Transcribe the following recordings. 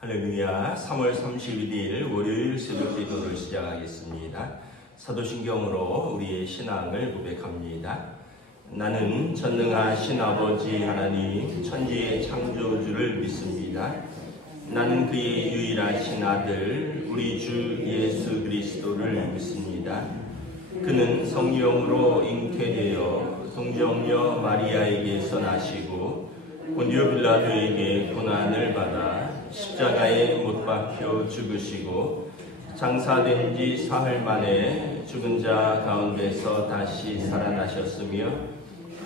할렐루야. 3월 31일 월요일 새벽 기도를 시작하겠습니다. 사도신경으로 우리의 신앙을 고백합니다. 나는 전능하신 아버지 하나님 천지의 창조주를 믿습니다. 나는 그의 유일하신 아들 우리 주 예수 그리스도를 믿습니다. 그는 성령으로 잉태되어 성정녀 마리아에게서 나시고 본디오 빌라도에게 고난을 받아 십자가에 못 박혀 죽으시고 장사된 지 사흘 만에 죽은 자 가운데서 다시 살아나셨으며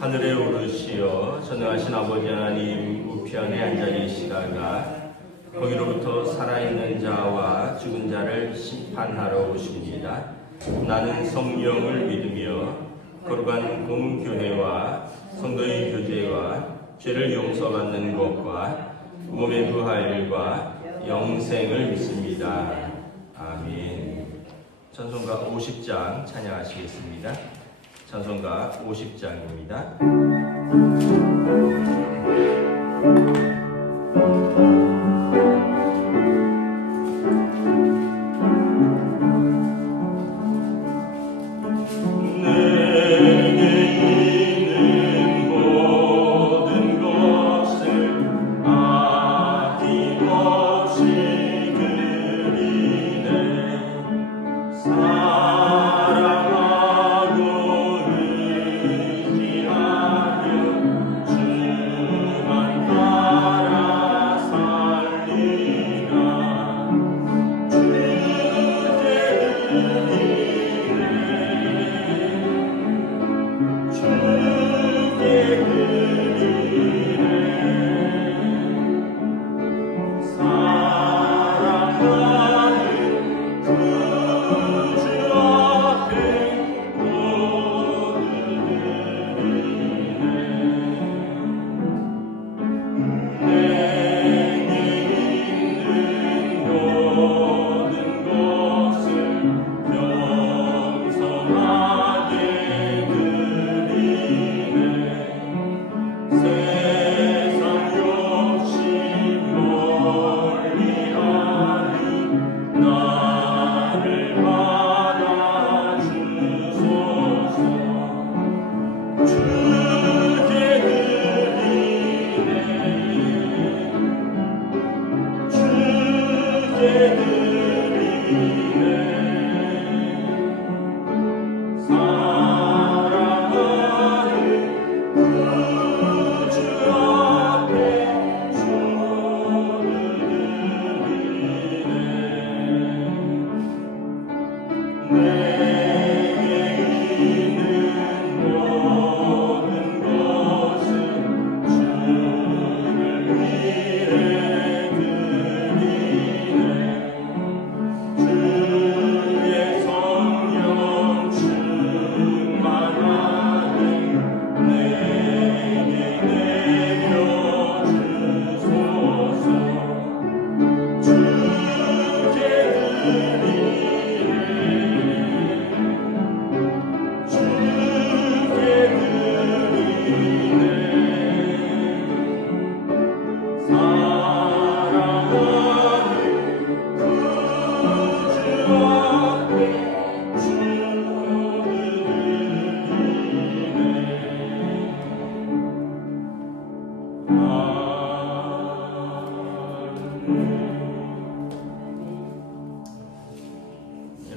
하늘에 오르시어 전능하신 아버지 하나님 우편에 앉아 계시다가 거기로부터 살아있는 자와 죽은 자를 심판하러 오십니다. 나는 성령을 믿으며 거룩한 공교회와 성도의 교제와 죄를 용서받는 것과 몸의 부활과 영생을 믿습니다. 아멘. 찬송가 50장 찬양하시겠습니다. 찬송가 50장입니다.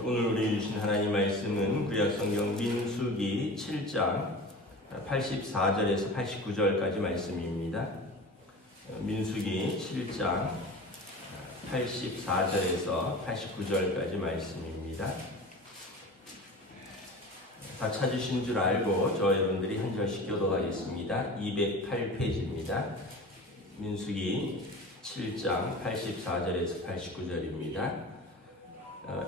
오늘 우리 주신 하나님 말씀은 구약성경 민수기 7장 84절에서 89절까지 말씀입니다. 민수기 7장 84절에서 89절까지 말씀입니다. 다 찾으신 줄 알고 저 여러분들이 한 절씩 교독하겠습니다. 208페이지입니다. 민수기 7장 84절에서 89절입니다.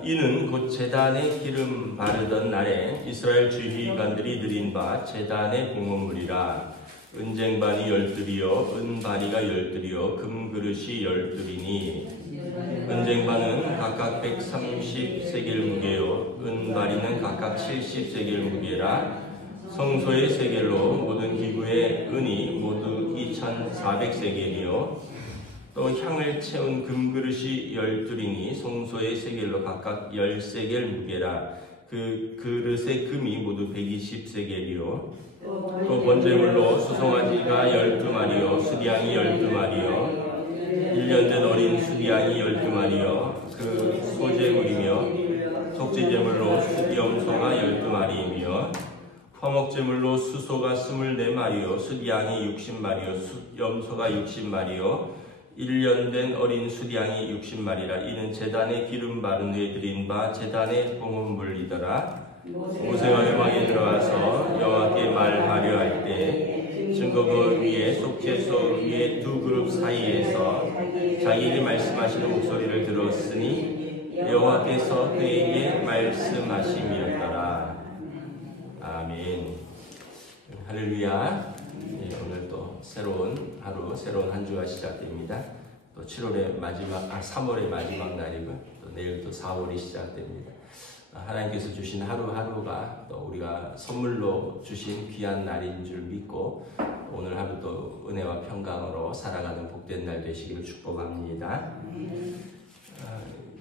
이는 곧 제단에 기름 바르던 날에 이스라엘 주의관들이 드린 바 제단의 봉헌물이라. 은쟁반이 12이요 은바리가 12이요 금그릇이 12이니 은쟁반은 각각 130세겔 무게요 은바리는 각각 70세겔 무게라. 성소의 세겔로 모든 기구의 은이 모두 2400세겔이요 또 향을 채운 금그릇이 12이니 송소의 세겔로 각각 10세겔 무게라. 그 그릇의 금이 모두 120세겔이요. 또 번제물로 수송아지가 12마리요 수디양이 12마리요 1년 된 어린 수디양이 12마리요 그 소제물이며 속죄제물로 수염소가 12마리이며 화목제물로 수소가 24마리요 수디양이 60마리요 수염소가 60마리요 1년 된 어린 수디양이 60마리라. 이는 제단에 기름 바른 후에 드린 바 제단의 봉헌물이더라. 모세가 회막에 들어가서 여호와께 말하려 할 때 증거그 위에 속죄소 위에 두 그룹 사이에서 자기에게 말씀하시는 목소리를 들었으니 여호와께서 그에게 말씀하심이었더라. 아멘. 할렐루야. 오늘 또 새로운 하루, 새로운 한 주가 시작됩니다. 또 7월의 마지막, 3월의 마지막 날이고 또 내일 또 4월이 시작됩니다. 하나님께서 주신 하루하루가 또 우리가 선물로 주신 귀한 날인 줄 믿고 오늘 하루도 은혜와 평강으로 살아가는 복된 날 되시기를 축복합니다.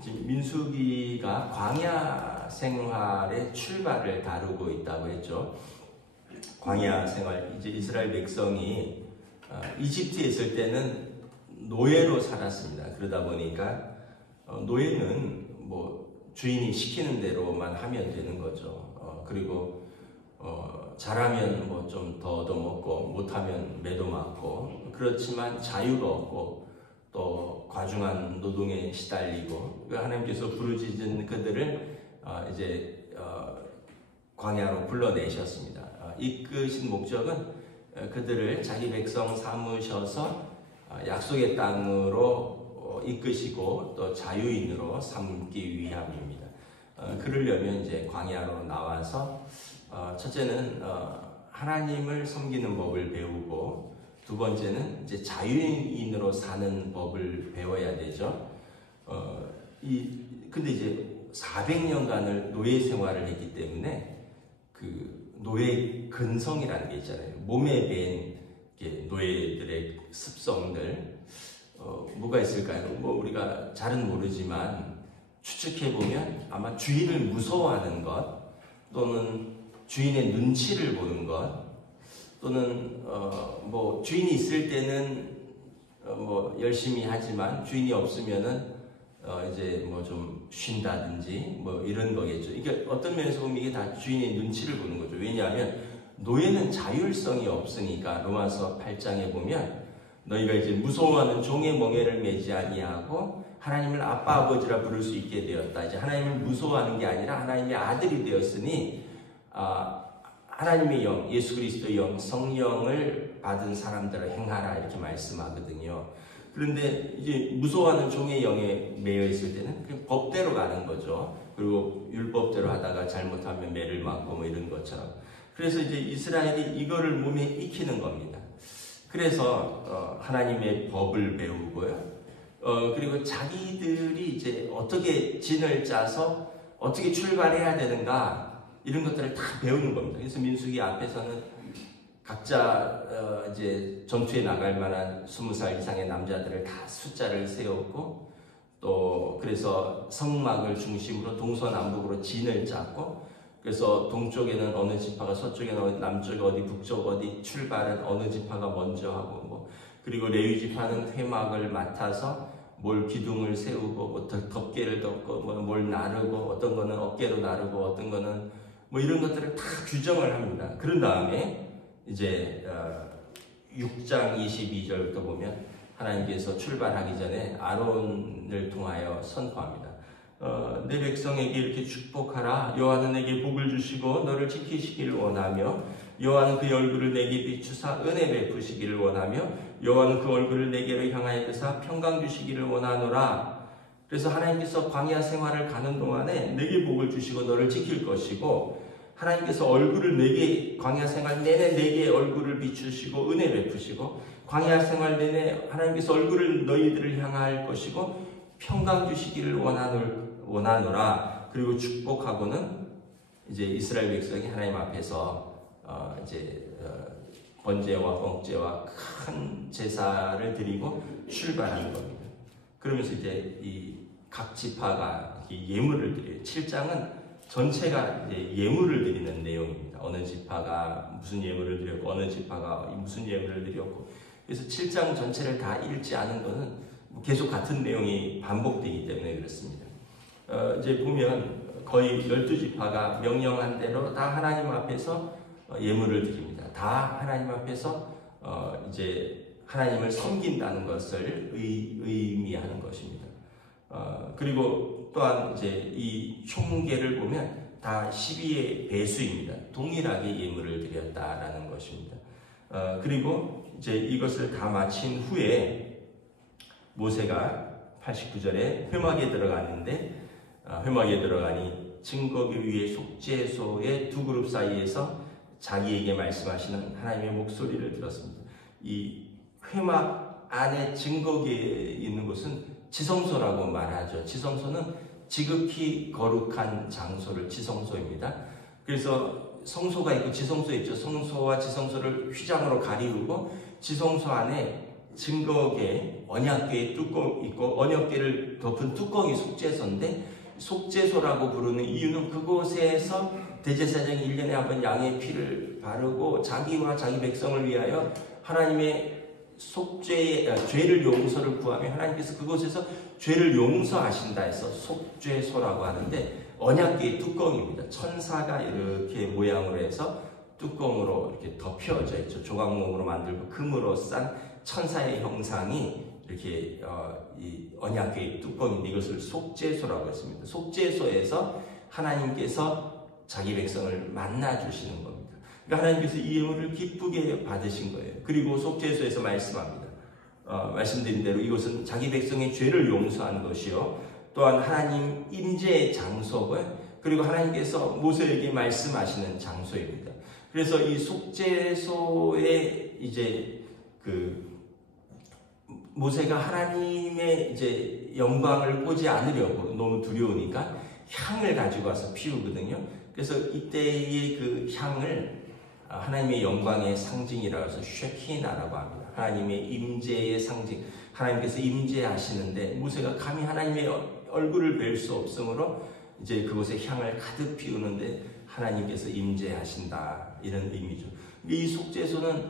지금 민수기가 광야 생활의 출발을 다루고 있다고 했죠. 광야 생활, 이제 이스라엘 백성이 이집트에 있을 때는 노예로 살았습니다. 그러다 보니까 노예는 뭐 주인이 시키는 대로만 하면 되는 거죠. 그리고 잘하면 뭐 좀 더 얻어먹고 못하면 매도 맞고, 그렇지만 자유가 없고 또 과중한 노동에 시달리고, 하나님께서 부르짖은 그들을 이제 광야로 불러내셨습니다. 이끄신 목적은 그들을 자기 백성 삼으셔서 약속의 땅으로 이끄시고 또 자유인으로 삼기 위함입니다. 그러려면 이제 광야로 나와서 첫째는 하나님을 섬기는 법을 배우고, 두 번째는 이제 자유인으로 사는 법을 배워야 되죠. 근데 이제 400년간을 노예 생활을 했기 때문에 그 노예 근성이라는 게 있잖아요. 몸에 밴 노예들의 습성들, 뭐가 있을까요? 뭐 우리가 잘은 모르지만 추측해보면 아마 주인을 무서워하는 것, 또는 주인의 눈치를 보는 것, 또는 뭐 주인이 있을 때는 뭐 열심히 하지만 주인이 없으면은 이제 뭐 좀 쉰다든지 뭐 이런 거겠죠. 이게 어떤 면에서 보면 이게 다 주인의 눈치를 보는 거죠. 왜냐하면 노예는 자율성이 없으니까. 로마서 8장에 보면 너희가 이제 무서워하는 종의 멍에를 매지 아니하고 하나님을 아빠 아버지라 부를 수 있게 되었다. 이제 하나님을 무서워하는 게 아니라 하나님의 아들이 되었으니 하나님의 영, 예수 그리스도의 영, 성령을 받은 사람들을 행하라, 이렇게 말씀하거든요. 그런데 이제 무서워하는 종의 영에 매여 있을 때는 그 법대로 가는 거죠. 그리고 율법대로 하다가 잘못하면 매를 맞고 뭐 이런 것처럼. 그래서 이제 이스라엘이 이거를 몸에 익히는 겁니다. 그래서 하나님의 법을 배우고요. 그리고 자기들이 이제 어떻게 진을 짜서 어떻게 출발해야 되는가, 이런 것들을 다 배우는 겁니다. 그래서 민수기 앞에서는 각자 이제 전투에 나갈 만한 20살 이상의 남자들을 다 숫자를 세웠고, 또 그래서 성막을 중심으로 동서남북으로 진을 짰고, 그래서 동쪽에는 어느 지파가, 서쪽에는 어디, 남쪽에 어디, 북쪽 어디, 출발은 어느 지파가 먼저 하고, 뭐 그리고 레위 지파는 회막을 맡아서 뭘 기둥을 세우고, 뭐 덮개를 덮고, 뭘 나르고, 어떤 거는 어깨로 나르고, 어떤 거는 뭐 이런 것들을 다 규정을 합니다. 그런 다음에 이제 6장 22절부터 보면 하나님께서 출발하기 전에 아론을 통하여 선포합니다. 내 백성에게 이렇게 축복하라. 여호와는 내게 복을 주시고 너를 지키시기를 원하며, 여호와는 그의 얼굴을 내게 비추사 은혜 베푸시기를 원하며, 여호와는 그 얼굴을 내게로 향하여 드사 평강 주시기를 원하노라. 그래서 하나님께서 광야 생활을 가는 동안에 내게 복을 주시고 너를 지킬 것이고, 하나님께서 얼굴을 내게, 광야 생활 내내 내게 얼굴을 비추시고 은혜 베푸시고, 광야 생활 내내 하나님께서 얼굴을 너희들을 향할 것이고 평강 주시기를 원하노라. 그리고 축복하고는 이제 이스라엘 백성이 하나님 앞에서 이제 번제와 번제와 큰 제사를 드리고 출발하는 겁니다. 그러면서 이제 이 각 지파가 예물을 드려요. 7장은 전체가 이제 예물을 드리는 내용입니다. 어느 지파가 무슨 예물을 드렸고 어느 지파가 무슨 예물을 드렸고, 그래서 7장 전체를 다 읽지 않은 것은 계속 같은 내용이 반복되기 때문에 그렇습니다. 이제 보면 거의 12지파가 명령한 대로 다 하나님 앞에서 예물을 드립니다. 다 하나님 앞에서 이제 하나님을 섬긴다는 것을 의미하는 것입니다. 그리고 또한 이제 이 총계를 보면 다 12의 배수입니다. 동일하게 예물을 드렸다라는 것입니다. 그리고 이제 이것을 다 마친 후에 모세가 89절에 회막에 들어갔는데, 회막에 들어가니 증거기 위에 속죄소의 두 그룹 사이에서 자기에게 말씀하시는 하나님의 목소리를 들었습니다. 이 회막 안에 증거기에 있는 곳은 지성소라고 말하죠. 지성소는 지극히 거룩한 장소를 지성소입니다. 그래서 성소가 있고 지성소 있죠. 성소와 지성소를 휘장으로 가리우고 지성소 안에 증거계, 언약궤의 뚜껑이 있고 언약궤를 덮은 뚜껑이 속죄소인데, 속죄소라고 부르는 이유는 그곳에서 대제사장이 1년에 한 번 양의 피를 바르고 자기와 자기 백성을 위하여 하나님의 죄를 용서를 구하며 하나님께서 그곳에서 죄를 용서하신다 해서 속죄소라고 하는데, 언약궤의 뚜껑입니다. 천사가 이렇게 모양으로 해서 뚜껑으로 이렇게 덮여져 있죠. 조각목으로 만들고 금으로 싼 천사의 형상이 이렇게 이 언약궤의 뚜껑인데, 이것을 속죄소라고 했습니다. 속죄소에서 하나님께서 자기 백성을 만나 주시는 겁니다. 그러니까 하나님께서 이 예물을 기쁘게 받으신 거예요. 그리고 속죄소에서 말씀합니다. 말씀드린 대로 이것은 자기 백성의 죄를 용서하는 것이요, 또한 하나님 임재의 장소고, 그리고 하나님께서 모세에게 말씀하시는 장소입니다. 그래서 이 속죄소에 이제 모세가 하나님의 이제 영광을 보지 않으려고 너무 두려우니까 향을 가지고 와서 피우거든요. 그래서 이때의 그 향을 하나님의 영광의 상징이라고 해서 쉐키나라고 합니다. 하나님의 임재의 상징, 하나님께서 임재하시는데 모세가 감히 하나님의 얼굴을 뵐 수 없으므로 이제 그곳에 향을 가득 피우는데 하나님께서 임재하신다, 이런 의미죠. 이 속죄소는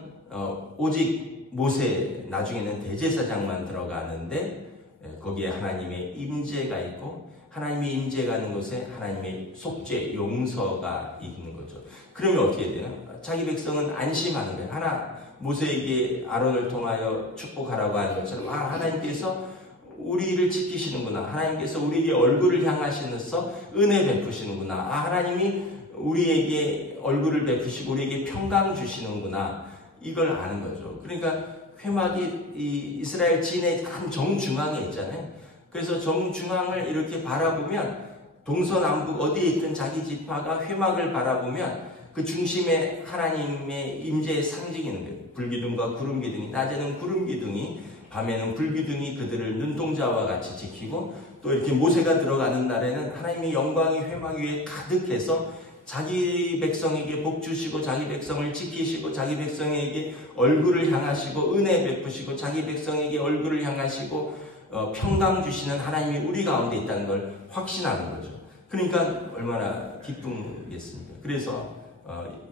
오직 모세, 나중에는 대제사장만 들어가는데 거기에 하나님의 임재가 있고, 하나님의 임재가 있는 곳에 하나님의 속죄, 용서가 있는 거죠. 그러면 어떻게 돼요? 자기 백성은 안심하는 거예요. 모세에게 아론을 통하여 축복하라고 하는 것처럼, 하나님께서 우리를 지키시는구나. 하나님께서 우리에게 얼굴을 향하시면서 은혜 베푸시는구나. 하나님이 우리에게 얼굴을 베푸시고 우리에게 평강 주시는구나. 이걸 아는 거죠. 그러니까 회막이 이 이스라엘 진의 한 정중앙에 있잖아요. 그래서 정중앙을 이렇게 바라보면 동서남북 어디에 있든 자기 지파가 회막을 바라보면 그 중심에 하나님의 임재의 상징이 있는 거예요. 불기둥과 구름기둥이, 낮에는 구름기둥이, 밤에는 불기둥이 그들을 눈동자와 같이 지키고, 또 이렇게 모세가 들어가는 날에는 하나님의 영광이 회막 위에 가득해서 자기 백성에게 복 주시고 자기 백성을 지키시고 자기 백성에게 얼굴을 향하시고 은혜 베푸시고 자기 백성에게 얼굴을 향하시고 평강 주시는 하나님이 우리 가운데 있다는 걸 확신하는 거죠. 그러니까 얼마나 기쁘겠습니까? 그래서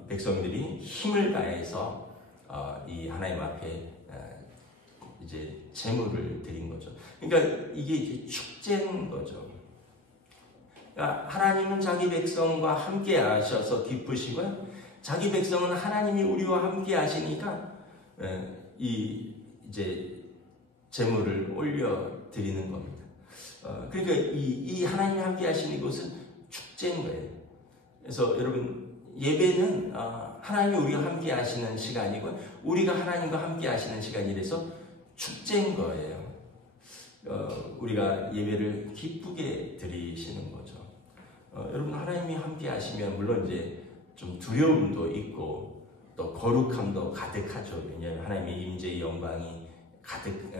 백성들이 힘을 다해서 이 하나님 앞에 이제 제물을 드린 거죠. 그러니까 이게 이제 축제인 거죠. 그러니까 하나님은 자기 백성과 함께 하셔서 기쁘시고요, 자기 백성은 하나님이 우리와 함께 하시니까 이제 제물을 올려 드리는 겁니다. 그러니까 이 하나님이 함께 하시는 것은 축제인 거예요. 그래서 여러분, 예배는 하나님이 우리와 함께 하시는 시간이고 우리가 하나님과 함께 하시는 시간이라서 축제인 거예요. 우리가 예배를 기쁘게 드리시는 거죠. 여러분, 하나님이 함께 하시면 물론 이제 좀 두려움도 있고 또 거룩함도 가득하죠. 왜냐하면 하나님의 임재의 영광이 가득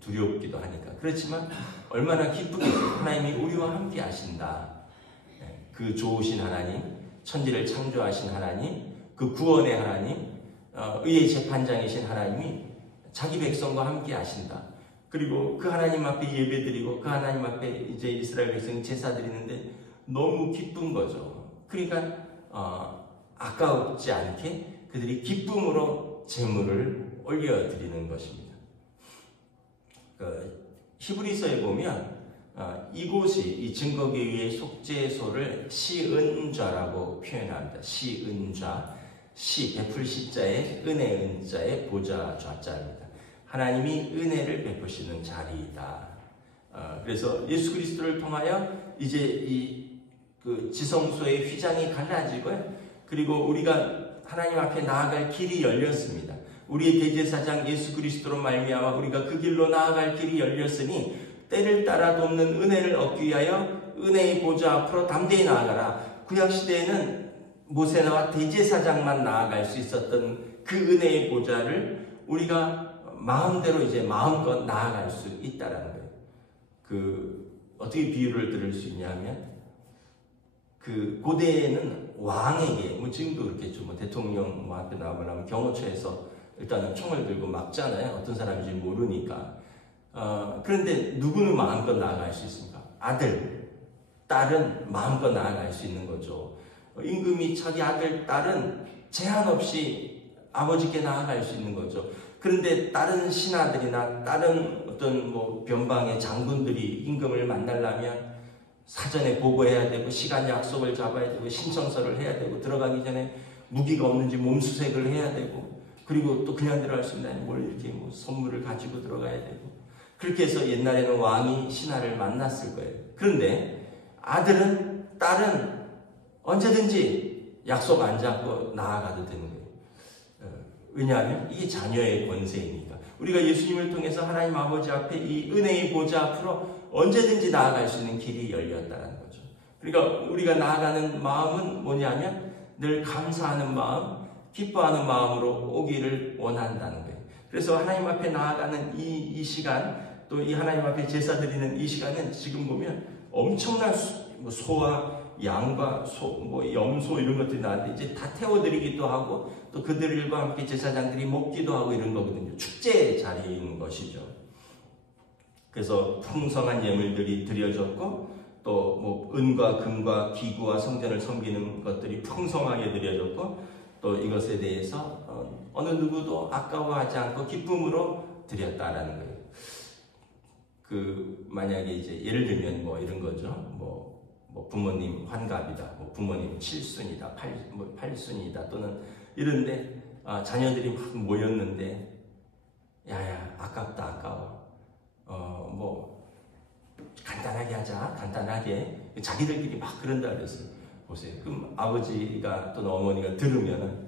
두렵기도 하니까. 그렇지만 얼마나 기쁘겠어요. 하나님이 우리와 함께 하신다. 그 좋으신 하나님, 천지를 창조하신 하나님, 그 구원의 하나님, 의의 재판장이신 하나님이 자기 백성과 함께 하신다. 그리고 그 하나님 앞에 예배드리고 그 하나님 앞에 이제 이스라엘 백성이 제사 드리는데 너무 기쁜 거죠. 그러니까 아까우지 않게 그들이 기쁨으로 제물을 올려드리는 것입니다. 히브리서에 보면 이곳이 이 증거계의 속죄소를 시은좌라고 표현합니다. 시은좌, 시 베풀 시자에 은혜 은자에 보좌 좌자입니다. 하나님이 은혜를 베푸시는 자리이다. 그래서 예수 그리스도를 통하여 이제 그 지성소의 휘장이 갈라지고요. 그리고 우리가 하나님 앞에 나아갈 길이 열렸습니다. 우리의 대제사장 예수 그리스도로 말미암아 우리가 그 길로 나아갈 길이 열렸으니 때를 따라 돕는 은혜를 얻기 위하여 은혜의 보좌 앞으로 담대히 나아가라. 구약시대에는 모세나와 대제사장만 나아갈 수 있었던 그 은혜의 보좌를 우리가 마음대로 이제 마음껏 나아갈 수 있다라는 거예요. 어떻게 비유를 들을 수 있냐면, 고대에는 왕에게, 지금도 그렇겠죠. 대통령 앞에 나가면 경호처에서 일단은 총을 들고 막잖아요. 어떤 사람인지 모르니까. 그런데 누구는 마음껏 나아갈 수 있습니까? 아들, 딸은 마음껏 나아갈 수 있는 거죠. 임금이 자기 아들, 딸은 제한 없이 아버지께 나아갈 수 있는 거죠. 그런데 다른 신하들이나 다른 어떤 변방의 장군들이 임금을 만나려면 사전에 보고해야 되고 시간 약속을 잡아야 되고 신청서를 해야 되고 들어가기 전에 무기가 없는지 몸수색을 해야 되고 그리고 또 그냥 들어갈 수 있나요? 뭘 이렇게 선물을 가지고 들어가야 되고 그렇게 해서 옛날에는 왕이 신하를 만났을 거예요. 그런데 아들은 딸은 언제든지 약속 안 잡고 나아가도 되는 거예요. 왜냐하면 이게 자녀의 권세이니까. 우리가 예수님을 통해서 하나님 아버지 앞에 이 은혜의 보좌 앞으로 언제든지 나아갈 수 있는 길이 열렸다는 거죠. 그러니까 우리가 나아가는 마음은 뭐냐면 늘 감사하는 마음, 기뻐하는 마음으로 오기를 원한다는 거예요. 그래서 하나님 앞에 나아가는 이 시간, 또 이 하나님 앞에 제사 드리는 이 시간은 지금 보면 엄청난 소와 양과 염소 이런 것들이 나왔는데 이제 다 태워드리기도 하고 또 그들과 함께 제사장들이 먹기도 하고 이런 거거든요. 축제의 자리인 것이죠. 그래서 풍성한 예물들이 드려졌고 또 은과 금과 기구와 성전을 섬기는 것들이 풍성하게 드려졌고 또 이것에 대해서 어느 누구도 아까워하지 않고 기쁨으로 드렸다라는 거예요. 만약에 이제 예를 들면 이런 거죠. 부모님 환갑이다, 부모님 칠순이다, 팔순이다, 또는 이런데 자녀들이 막 모였는데 야야 아깝다 아까워 간단하게 하자 간단하게 자기들끼리 막 그런다 그랬어요. 보세요. 그럼 아버지가 또는 어머니가 들으면은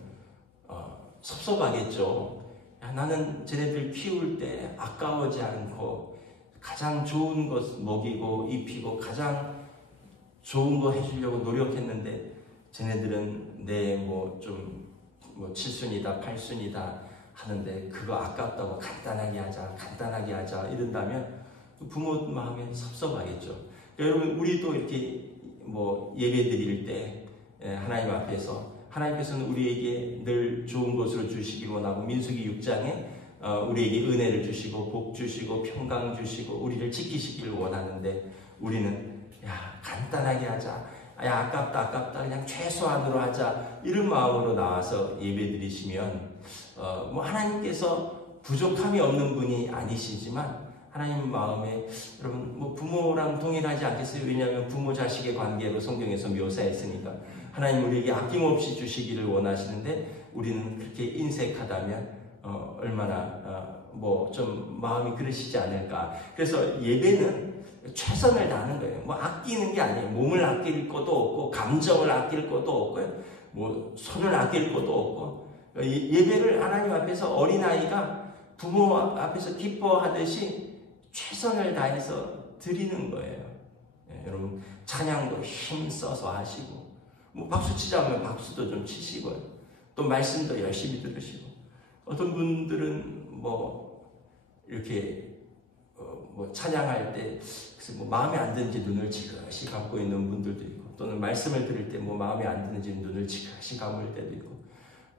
섭섭하겠죠. 야, 나는 쟤네들 키울 때 아까워지 않고 가장 좋은 것 먹이고 입히고 가장 좋은 거 해주려고 노력했는데 쟤네들은 내 칠순이다 팔순이다 하는데 그거 아깝다고 간단하게 하자 이런다면 부모 마음에 섭섭하겠죠. 그러니까 여러분 우리도 이렇게 예배 드릴 때 하나님 앞에서는 우리에게 늘 좋은 것으로 주시기 원하고 민수기 6장에 우리에게 은혜를 주시고 복 주시고 평강 주시고 우리를 지키시기를 원하는데 우리는 간단하게 하자. 아깝다. 그냥 최소한으로 하자. 이런 마음으로 나와서 예배 드리시면, 하나님께서 부족함이 없는 분이 아니시지만, 하나님 마음에, 여러분, 부모랑 동일하지 않겠어요? 왜냐하면 부모 자식의 관계로 성경에서 묘사했으니까. 하나님 우리에게 아낌없이 주시기를 원하시는데, 우리는 그렇게 인색하다면, 얼마나, 좀 마음이 그러시지 않을까. 그래서 예배는 최선을 다하는 거예요. 아끼는 게 아니에요. 몸을 아낄 것도 없고, 감정을 아낄 것도 없고요. 손을 아낄 것도 없고, 예배를 하나님 앞에서 어린아이가 부모 앞에서 기뻐하듯이 최선을 다해서 드리는 거예요. 여러분, 찬양도 힘써서 하시고, 박수 치자면 박수도 좀 치시고요. 또 말씀도 열심히 들으시고, 어떤 분들은 이렇게 찬양할 때 마음에 안 드는지 눈을 지그시 감고 있는 분들도 있고 또는 말씀을 들을 때 마음에 안 드는지 눈을 지그시 감을 때도 있고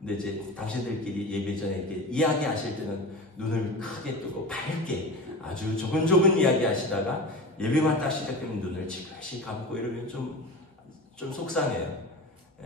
근데 이제 당신들끼리 예배 전에 이렇게 이야기하실 때는 눈을 크게 뜨고 밝게 아주 조근조근 이야기하시다가 예배만 딱 시작되면 눈을 지그시 감고 이러면 좀 속상해요. 예.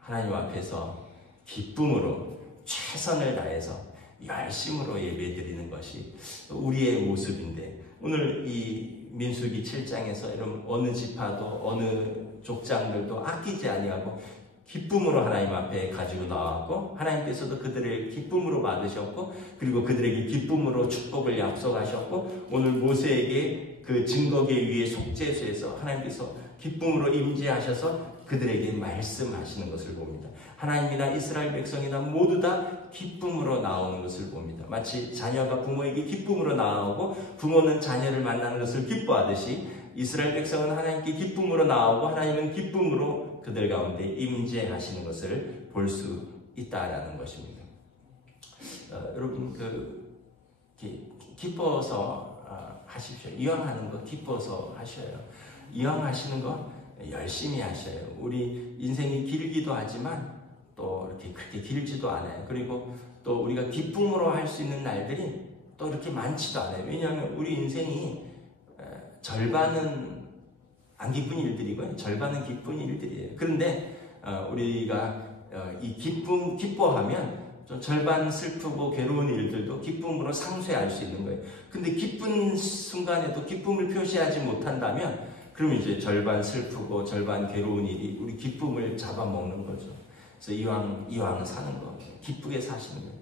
하나님 앞에서 기쁨으로 최선을 다해서 열심으로 예배드리는 것이 우리의 모습인데, 오늘 이 민수기 7장에서 이런 어느 지파도 어느 족장들도 아끼지 아니하고 기쁨으로 하나님 앞에 가지고 나왔고, 하나님께서도 그들을 기쁨으로 받으셨고, 그리고 그들에게 기쁨으로 축복을 약속하셨고, 오늘 모세에게 그 증거계 위에 속죄소에서 하나님께서 기쁨으로 임재하셔서 그들에게 말씀하시는 것을 봅니다. 하나님이나 이스라엘 백성이나 모두 다 기쁨으로 나오는 것을 봅니다. 마치 자녀가 부모에게 기쁨으로 나오고 부모는 자녀를 만나는 것을 기뻐하듯이 이스라엘 백성은 하나님께 기쁨으로 나오고 하나님은 기쁨으로 그들 가운데 임재하시는 것을 볼 수 있다라는 것입니다. 여러분 기뻐서 하십시오. 이왕하는 거 기뻐서 하셔요. 이왕 하시는 거 열심히 하셔요. 우리 인생이 길기도 하지만 또 이렇게 그렇게 길지도 않아요. 그리고 또 우리가 기쁨으로 할 수 있는 날들이 또 이렇게 많지도 않아요. 왜냐하면 우리 인생이 절반은 안 기쁜 일들이고요, 절반은 기쁜 일들이에요. 그런데 우리가 이 기뻐하면 좀 절반 슬프고 괴로운 일들도 기쁨으로 상쇄할 수 있는 거예요. 근데 기쁜 순간에도 기쁨을 표시하지 못한다면 그럼 이제 절반 슬프고 절반 괴로운 일이 우리 기쁨을 잡아먹는 거죠. 그래서 이왕 사는 거 기쁘게 사시는 거예요.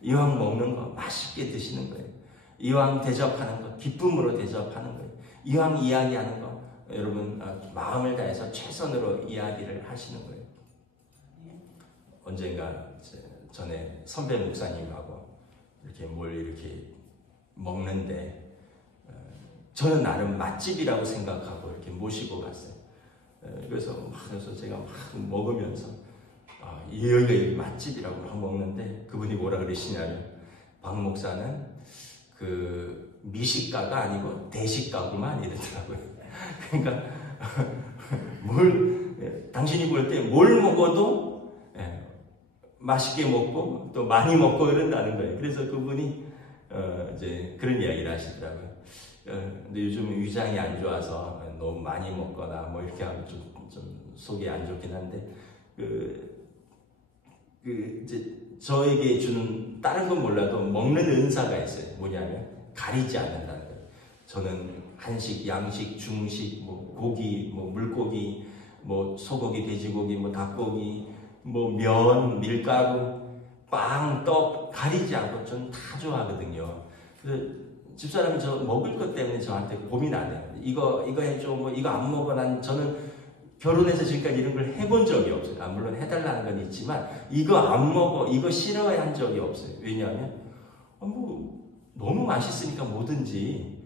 이왕 먹는 거 맛있게 드시는 거예요. 이왕 대접하는 거 기쁨으로 대접하는 거예요. 이왕 이야기하는 거 여러분 마음을 다해서 최선으로 이야기를 하시는 거예요. 언젠가 전에 선배 목사님하고 이렇게 뭘 이렇게 먹는데 저는 나름 맛집이라고 생각하고 이렇게 모시고 갔어요. 그래서 제가 막 먹으면서 여기가 맛집이라고 막 먹는데 그분이 뭐라 그러시냐면, 박 목사는 그 미식가가 아니고 대식가구만 이러더라고요. 그러니까 당신이 볼 때 뭘 먹어도 맛있게 먹고 또 많이 먹고 이런다는 거예요. 그래서 그분이 이제 그런 이야기를 하시더라고요. 근데 요즘 위장이 안 좋아서 너무 많이 먹거나 뭐 이렇게 하면 좀 속이 안 좋긴 한데 이제 저에게 주는 다른 건 몰라도 먹는 은사가 있어요. 뭐냐면 가리지 않는다는 거예요. 저는 한식, 양식, 중식, 뭐 고기, 뭐 물고기, 뭐 소고기, 돼지고기, 뭐 닭고기, 뭐 면, 밀가루, 빵, 떡 가리지 않고 전 다 좋아하거든요. 그래서 집사람이 저 먹을 것 때문에 저한테 고민 안 해요. 이거 해줘, 뭐 이거 안 먹어. 저는 결혼해서 지금까지 이런 걸 해본 적이 없어요. 물론 해달라는 건 있지만 이거 안 먹어, 이거 싫어해 한 적이 없어요. 왜냐하면 너무 맛있으니까 뭐든지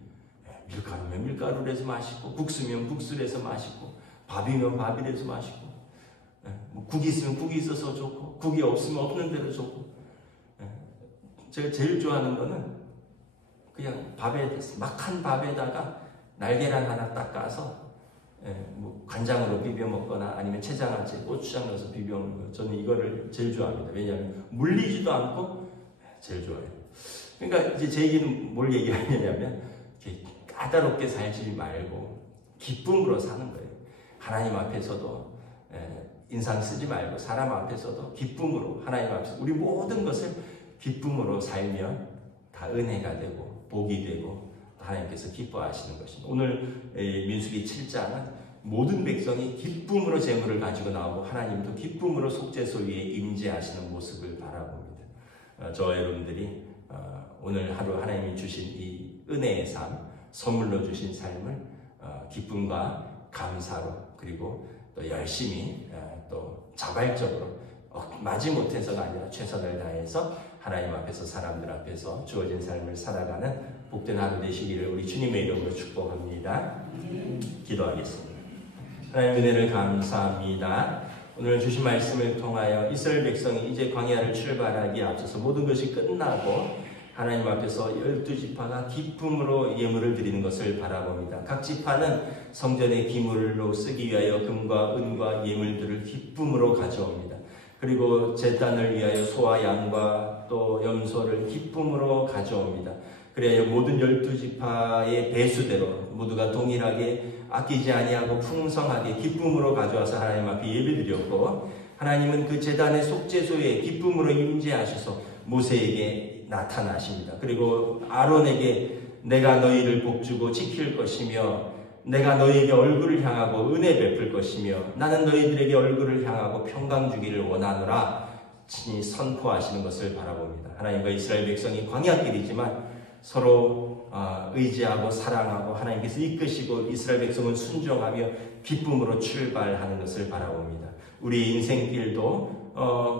밀가루면 밀가루로 해서 맛있고, 국수면 국수로 해서 맛있고, 밥이면 밥이로 해서 맛있고, 국이 있으면 국이 있어서 좋고, 국이 없으면 없는 대로 좋고. 제가 제일 좋아하는 거는 그냥 막한 밥에다가 날계란 하나 딱 까서 뭐 간장으로 비벼 먹거나 아니면 채장아찌, 고추장 넣어서 비벼 먹는 거. 저는 이거를 제일 좋아합니다. 왜냐하면 물리지도 않고 제일 좋아해요. 그러니까 이제 제 얘기는 뭘 얘기하냐면 이렇게 까다롭게 살지 말고 기쁨으로 사는 거예요. 하나님 앞에서도 인상 쓰지 말고 사람 앞에서도 기쁨으로, 하나님 앞에서 우리 모든 것을 기쁨으로 살면 다 은혜가 되고 복이 되고 하나님께서 기뻐하시는 것입니다. 오늘 민수기 7장은 모든 백성이 기쁨으로 재물을 가지고 나오고 하나님도 기쁨으로 속죄소 위에 임재하시는 모습을 바라봅니다. 저와 여러분들이 오늘 하루 하나님이 주신 이 은혜의 삶, 선물로 주신 삶을 기쁨과 감사로, 그리고 또 열심히 또 자발적으로 마지못해서가 아니라 최선을 다해서 하나님 앞에서 사람들 앞에서 주어진 삶을 살아가는 복된 하루 되시기를 우리 주님의 이름으로 축복합니다. 기도하겠습니다. 하나님 은혜를 감사합니다. 오늘 주신 말씀을 통하여 이스라엘 백성이 이제 광야를 출발하기에 앞서서 모든 것이 끝나고 하나님 앞에서 12지파가 기쁨으로 예물을 드리는 것을 바라봅니다. 각 지파는 성전의 기물로 쓰기 위하여 금과 은과 예물들을 기쁨으로 가져옵니다. 그리고 제단을 위하여 소와 양과 또 염소를 기쁨으로 가져옵니다. 그래야 모든 12지파의 배수대로 모두가 동일하게 아끼지 아니하고 풍성하게 기쁨으로 가져와서 하나님 앞에 예배드렸고, 하나님은 그 제단의 속죄소에 기쁨으로 임재하셔서 모세에게 나타나십니다. 그리고 아론에게 내가 너희를 복주고 지킬 것이며 내가 너희에게 얼굴을 향하고 은혜 베풀 것이며 나는 너희들에게 얼굴을 향하고 평강 주기를 원하노라 친히 선포하시는 것을 바라봅니다. 하나님과 이스라엘 백성이 광야길이지만 서로 의지하고 사랑하고 하나님께서 이끄시고 이스라엘 백성은 순종하며 기쁨으로 출발하는 것을 바라봅니다. 우리 인생길도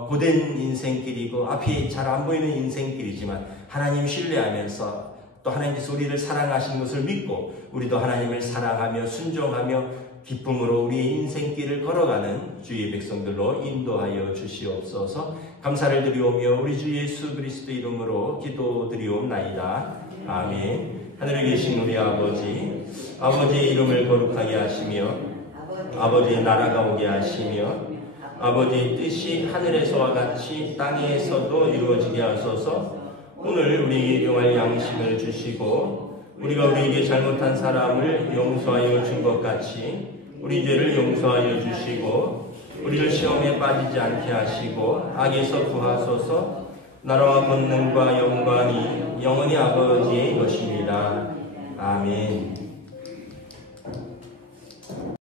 고된 인생길이고 앞이 잘 안 보이는 인생길이지만 하나님 신뢰하면서 또 하나님께서 우리를 사랑하시는 것을 믿고 우리도 하나님을 사랑하며 순종하며 기쁨으로 우리의 인생길을 걸어가는 주의 백성들로 인도하여 주시옵소서. 감사를 드리오며 우리 주 예수 그리스도 이름으로 기도드리옵나이다. 아멘. 하늘에 계신 우리 아버지, 아버지의 이름을 거룩하게 하시며 아버지의 나라가 오게 하시며 아버지의 뜻이 하늘에서와 같이 땅에서도 이루어지게 하소서. 오늘 우리에게 일용할 양식을 주시고 우리가 우리에게 잘못한 사람을 용서하여 준 것 같이 우리 죄를 용서하여 주시고 우리를 시험에 빠지지 않게 하시고 악에서 구하소서. 나라와 권능과 영광이 영원히 아버지의 것입니다. 아멘.